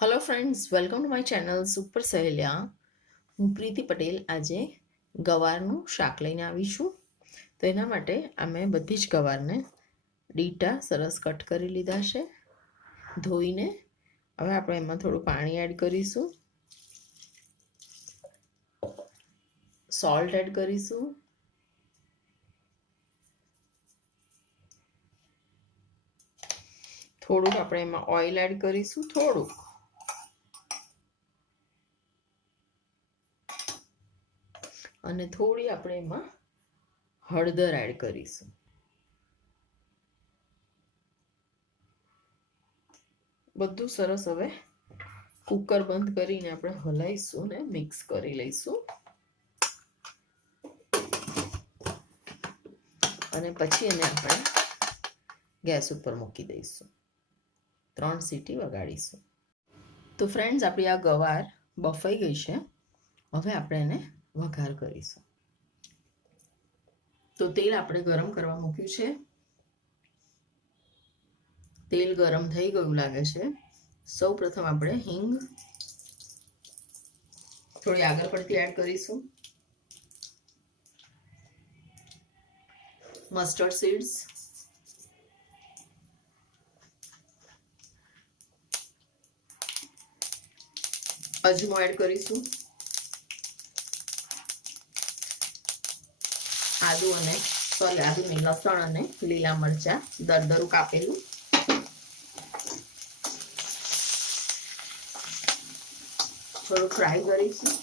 Hello friends, welcome to my channel super Saheliya. હું પ્રીતિ પટેલ આજે ગવારનું શાક લઈને આવી છું. તો એના માટે અમે બધી જ ગવારને ડીટા સરસ કટ કરી લીધા છે, ધોઈને. હવે આપણે એમાં થોડું પાણી એડ કરીશું, સોલ્ટ એડ કરીશું, થોડુંક આપણે એમાં ઓઇલ એડ કરીશું, થોડુંક, અને થોડી આપણે એમાં હળદર એડ કરીશું. બધું સરસ હવે કુકર બંધ કરીને આપણે હલાઈશું ને મિક્સ કરી લઈશું, અને પછી એને આપણે ગેસ ઉપર મૂકી દઈશું, 3 સીટી વગાડીશું. તો ફ્રેન્ડ્સ, આપણી આ ગવાર બફાઈ ગઈ છે. હવે આપણે એને વઘાર કરીશું. તો તેલ આપણે ગરમ કરવા મૂક્યું છે. તેલ ગરમ થઈ ગયું લાગે છે. સૌ પ્રથમ આપણે હિંગ થોડી આગળ પડતી એડ કરીશું, મસ્ટર્ડ સીડ્સ, અજમો એડ કરીશું, લસણ અને લીલા મરચા દરદરું કાપેલું, થોડું ફ્રાય કરીશું.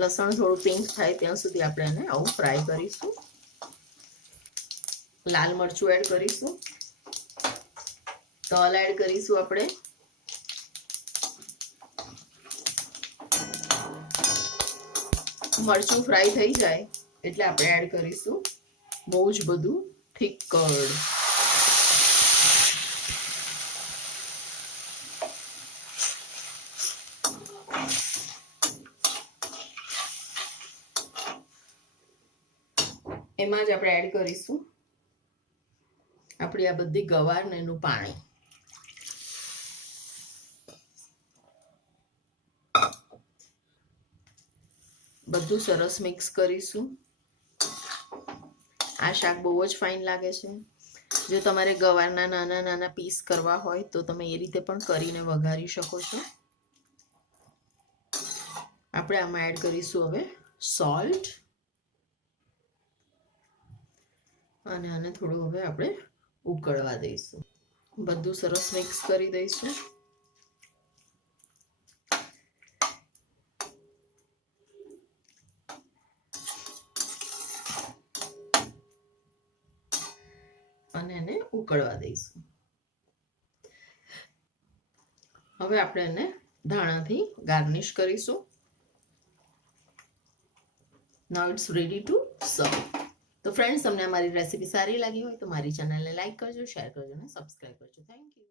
લસણ થોડું પિંક થાય ત્યાં સુધી આપણે એને આવું ફ્રાય કરીશું. લાલ મરચું એડ કરીશું, તલ એડ કરીશું. આપણે મરચું ફ્રાય થઈ જાય એટલે આપણે એડ કરીશું બહુ જ બધું થીક કર્ડ. એમાં જ આપણે એડ કરીશું આપણી આ બધી ગવાર ને એનું પાણી. બધું સરસ મિક્સ કરીશું. આ શાક બહુ જ ફાઇન લાગે છે. જો તમારે ગવારના નાના નાના પીસ કરવા હોય તો તમે એ રીતે પણ કરીને વઘારી શકો છો. આપણે આમાં એડ કરીશું હવે સોલ્ટ, અને આને થોડું હવે આપણે ઉકળવા દઈશું. બધું સરસ મિક્સ કરી દઈશું. અને એને ઉકળવા દઈશું. હવે આપણે એને ધાણાથી ગાર્નિશ કરીશું. નાઉ ઇટ્સ રેડી ટુ સર્વ. તો ફ્રેન્ડ્સ, તમને અમારી રેસીપી સારી લાગી હોય તો મારી ચેનલને લાઈક કરજો, શેર કરજો અને સબસ્ક્રાઈબ કરજો. Thank you.